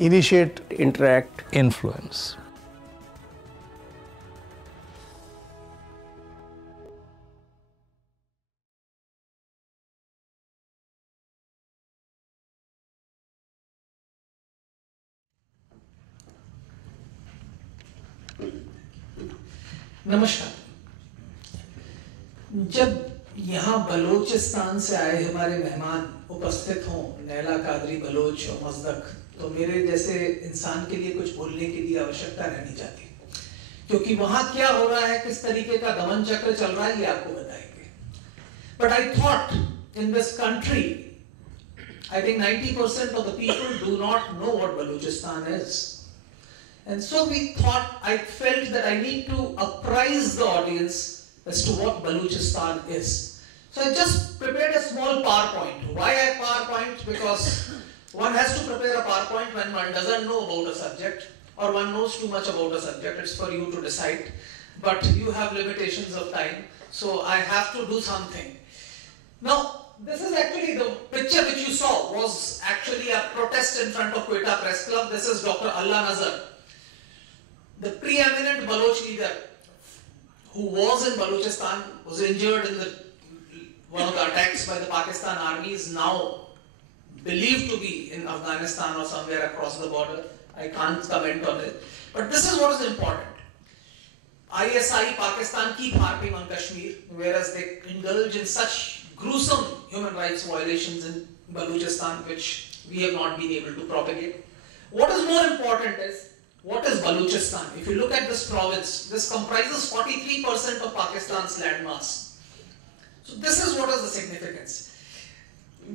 initiate, interact, influence. नमस्कार। जब यहाँ बलोचिस्तान से आए हमारे मेहमान उपस्थित हों, नैला कादरी बलोच और मजदक, तो मेरे जैसे इंसान के लिए कुछ बोलने के लिए आवश्यकता रहनी जाती, क्योंकि वहाँ क्या हो रहा है, किस तरीके का दमन चक्र चल रहा है, ये आपको बताएंगे। But I thought in this country, I think 90% of the people do not know what Balochistan is. And so I felt that I need to apprise the audience as to what Balochistan is. So I just prepared a small PowerPoint. Why a PowerPoint? Because one has to prepare a PowerPoint when one doesn't know about a subject or one knows too much about a subject. It's for you to decide. But you have limitations of time, so I have to do something. Now, this is actually the picture which you saw was actually a protest in front of Quetta Press Club. This is Dr. Allah Nazar, the preeminent Baloch leader who was in Balochistan, was injured in one of the attacks by the Pakistan army, is now believed to be in Afghanistan or somewhere across the border. I can't comment on it. But this is what is important. ISI, Pakistan, keep harping on Kashmir, whereas they indulge in such gruesome human rights violations in Balochistan, which we have not been able to propagate. What is more important is, what is Balochistan? If you look at this province, this comprises 43% of Pakistan's landmass. So this is what is the significance.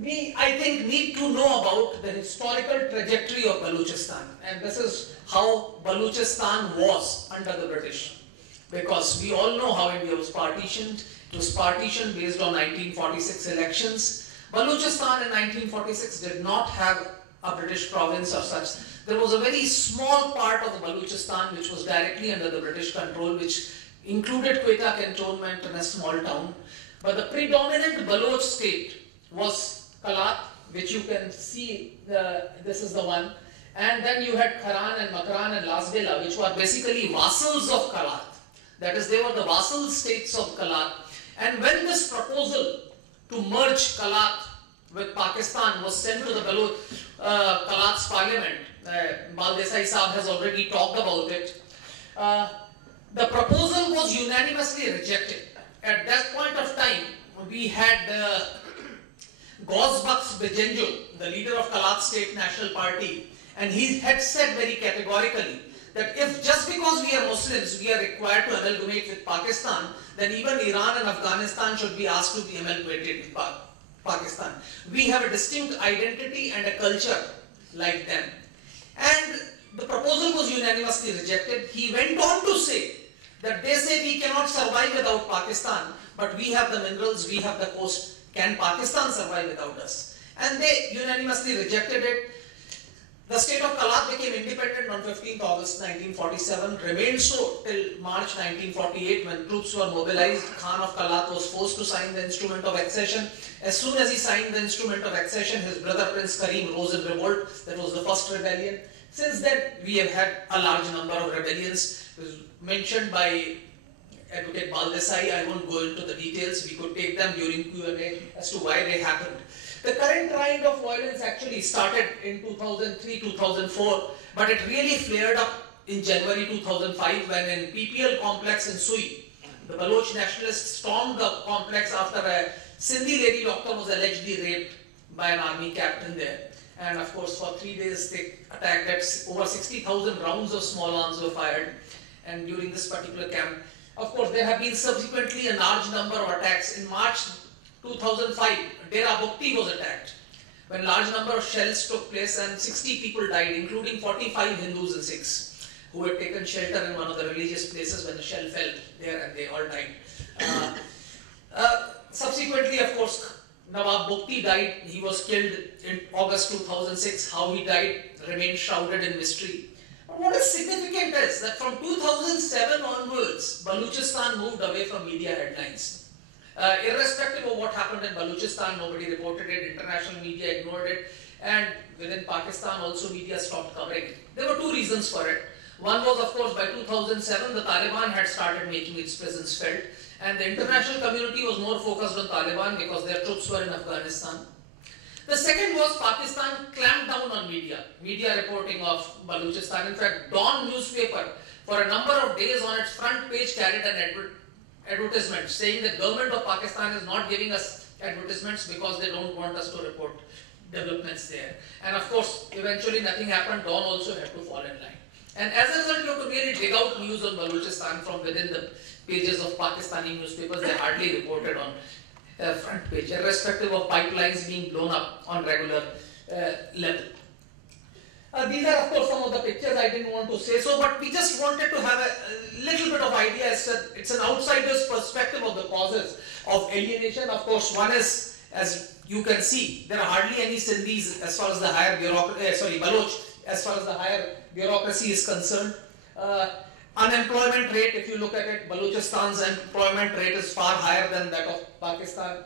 We, I think, need to know about the historical trajectory of Balochistan, and this is how Balochistan was under the British. Because we all know how India was partitioned. It was partitioned based on 1946 elections. Balochistan in 1946 did not have a British province or such. There was a very small part of the Balochistan which was directly under the British control, which included Quetta cantonment and a small town. But the predominant Baloch state was Kalat, which you can see, this is the one. And then you had Kharan and Makran and Lasbela, which were basically vassals of Kalat. That is, they were the vassal states of Kalat. And when this proposal to merge Kalat with Pakistan was sent to the Kalat's parliament, Baldesai Saab has already talked about it, the proposal was unanimously rejected. At that point of time, we had Gozbaks Bejenjo, the leader of Kalat State National Party, and he had said very categorically that if just because we are Muslims, we are required to amalgamate with Pakistan, then even Iran and Afghanistan should be asked to be amalgamated with Pakistan. We have a distinct identity and a culture like them. And the proposal was unanimously rejected. He went on to say that they say we cannot survive without Pakistan, but we have the minerals, we have the coast. Can Pakistan survive without us? And they unanimously rejected it. The state of Kalat became independent on 15th August 1947, remained so till March 1948 when troops were mobilized. Khan of Kalat was forced to sign the instrument of accession. As soon as he signed the instrument of accession, his brother Prince Karim rose in revolt. That was the first rebellion. Since then, we have had a large number of rebellions. It was mentioned by Advocate Baldesai. I won't go into the details. We could take them during Q&A as to why they happened. The current trend of violence actually started in 2003-2004, but it really flared up in January 2005 when in PPL complex in Sui, the Baloch nationalists stormed the complex after a Sindhi lady doctor was allegedly raped by an army captain there. And of course, for 3 days they attacked that. Over 60,000 rounds of small arms were fired. And during this particular camp, of course, there have been subsequently a large number of attacks. In March 2005, Dera Bukti was attacked when a large number of shells took place and 60 people died, including 45 Hindus and Sikhs who had taken shelter in one of the religious places when the shell fell there and they all died. Subsequently, of course, Nawab Bukti died. He was killed in August 2006. How he died remained shrouded in mystery. But what is significant is that from 2007 onwards, Balochistan moved away from media headlines. Irrespective of what happened in Balochistan, nobody reported it, international media ignored it, and within Pakistan also media stopped covering it. There were two reasons for it. One was, of course, by 2007 the Taliban had started making its presence felt, and the international community was more focused on Taliban because their troops were in Afghanistan. The second was Pakistan clamped down on media reporting of Balochistan. In fact, Dawn newspaper for a number of days on its front page carried an advertisement saying that government of Pakistan is not giving us advertisements because they don't want us to report developments there. And of course, eventually nothing happened. Dawn also had to fall in line. And as a result, you have to really dig out news on Balochistan from within the pages of Pakistani newspapers. They hardly reported on front page, irrespective of pipelines being blown up on regular level. These are, of course, some of the pictures. I didn't want to say so, but we just wanted to have a little bit of idea. It's an outsider's perspective of the causes of alienation. Of course, one is, as you can see, there are hardly any Sindhis as far as the higher bureaucracy, Baloch, as far as the higher bureaucracy is concerned. Unemployment rate, if you look at it, Balochistan's employment rate is far higher than that of Pakistan.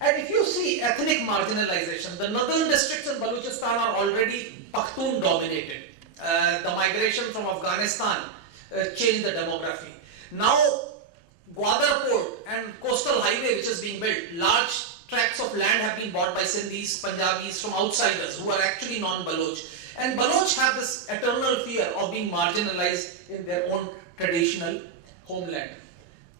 And if you see ethnic marginalization, the northern districts in Balochistan are already Pakhtun dominated. The migration from Afghanistan changed the demography. Now, Gwadar Port and coastal highway which is being built, large tracts of land have been bought by Sindhis, Punjabis, from outsiders who are actually non-Baloch. And Baloch have this eternal fear of being marginalized in their own traditional homeland.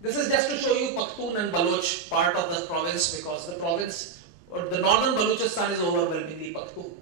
This is just to show you Pakhtun and Baloch part of the province, because the province, or the northern Balochistan, is overwhelmingly Pakhtun.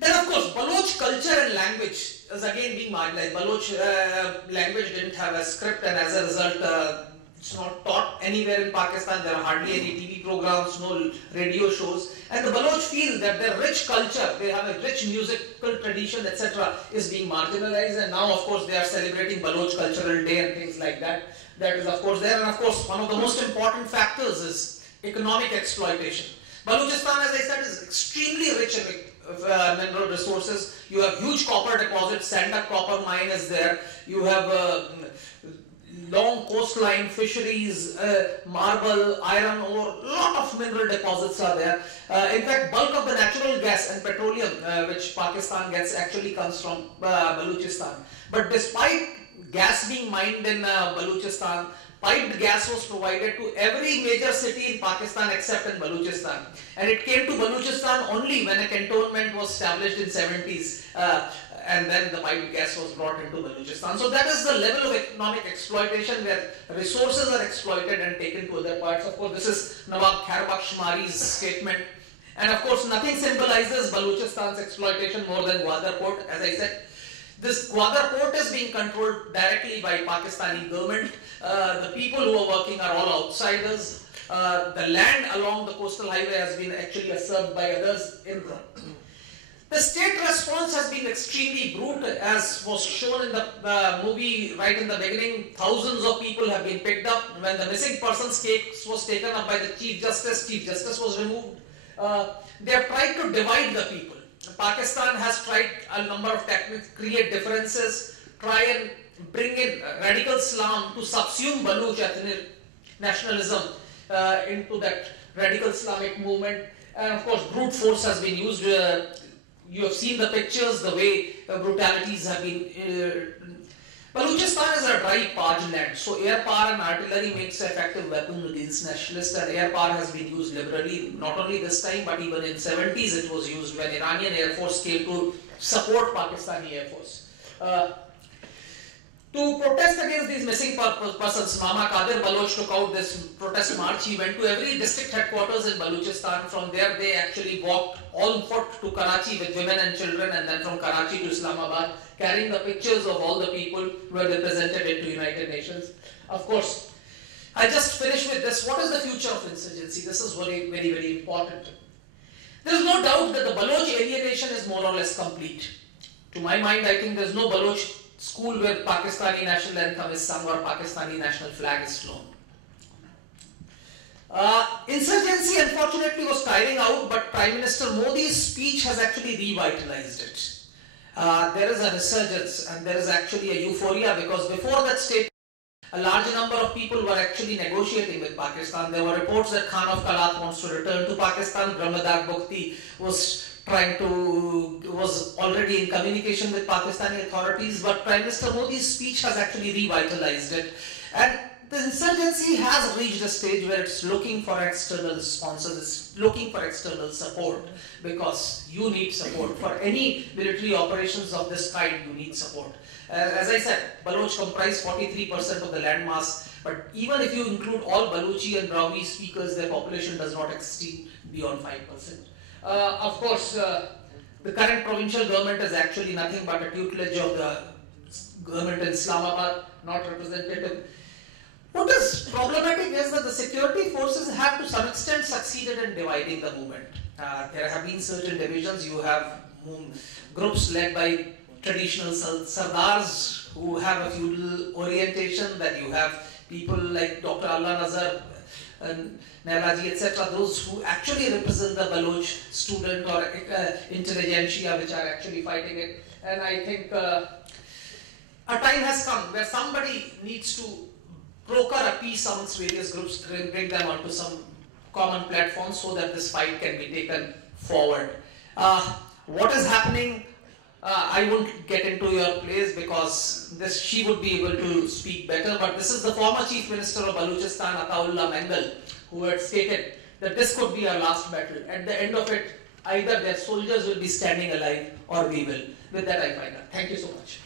Then of course, Baloch culture and language is again being marginalized. Baloch language didn't have a script, and as a result, it's not taught anywhere in Pakistan. There are hardly any TV programs, no radio shows. And the Baloch feel that their rich culture, they have a rich musical tradition, etc., is being marginalized. And now, of course, they are celebrating Baloch Cultural Day and things like that. That is, of course, there. And of course, one of the most important factors is economic exploitation. Balochistan, as I said, is extremely rich in mineral resources. You have huge copper deposits. Sandak copper mine is there. You have long coastline, fisheries, marble, iron ore, lot of mineral deposits are there. In fact, bulk of the natural gas and petroleum which Pakistan gets actually comes from Balochistan. But despite gas being mined in Balochistan, piped gas was provided to every major city in Pakistan except in Balochistan. And it came to Balochistan only when a cantonment was established in 70s. And then the piped gas was brought into Balochistan. So that is the level of economic exploitation where resources are exploited and taken to other parts. Of course, this is Nawab Khairbakhsh Mari's statement. And of course, nothing symbolizes Balochistan's exploitation more than Gwadar Port. As I said, this Gwadar Port is being controlled directly by Pakistani government. The people who are working are all outsiders. The land along the coastal highway has been actually usurped by others. The state response has been extremely brutal, as was shown in the movie right in the beginning. Thousands of people have been picked up. When the missing persons case was taken up by the Chief Justice was removed. They have tried to divide the people. Pakistan has tried a number of techniques, create differences, try and bring in radical Islam to subsume Baloch ethnic nationalism into that radical Islamic movement. And of course, brute force has been used. You have seen the pictures, the way brutalities have been. Balochistan is a dry parkland, so air power and artillery makes an effective weapon against nationalists, and air power has been used liberally, not only this time, but even in 70s it was used when Iranian Air Force came to support Pakistani Air Force. To protest against these missing persons, Mama Qadir Baloch took out this protest march. He went to every district headquarters in Balochistan. From there, they actually walked on foot to Karachi with women and children, and then from Karachi to Islamabad, carrying the pictures of all the people who were represented into United Nations. Of course, I just finish with this. What is the future of insurgency? This is very, very, very important. There is no doubt that the Baloch alienation is more or less complete. To my mind, I think there is no Baloch school where Pakistani national anthem is sung or Pakistani national flag is flown. Insurgency unfortunately was tiring out, but Prime Minister Modi's speech has actually revitalized it. There is a resurgence and there is actually a euphoria, because before that statement, A large number of people were actually negotiating with Pakistan. There were reports that Khan of Kalat wants to return to Pakistan. Brahmadag Bukti was already in communication with Pakistani authorities, but Prime Minister Modi's speech has actually revitalized it. And the insurgency has reached a stage where it's looking for external sponsors, it's looking for external support, because you need support. For any military operations of this kind, you need support. As I said, Baloch comprise 43% of the landmass, but even if you include all Balochi and Brahmi speakers, their population does not exceed beyond 5%. Of course, the current provincial government is actually nothing but a tutelage of the government in Islamabad, not representative. What is problematic is that the security forces have to some extent succeeded in dividing the movement. There have been certain divisions. You have groups led by traditional Sardars who have a feudal orientation, that you have people like Dr. Allah Nazar and Nairaji, etc., those who actually represent the Baloch student or intelligentsia which are actually fighting it. And I think a time has come where somebody needs to broker a peace amongst various groups, bring them onto some common platform so that this fight can be taken forward. What is happening? I won't get into your place because she would be able to speak better, but this is the former Chief Minister of Balochistan, Ataullah Mangal, who had stated that this could be our last battle. At the end of it, either their soldiers will be standing alive or we will. With that, I find out. Thank you so much.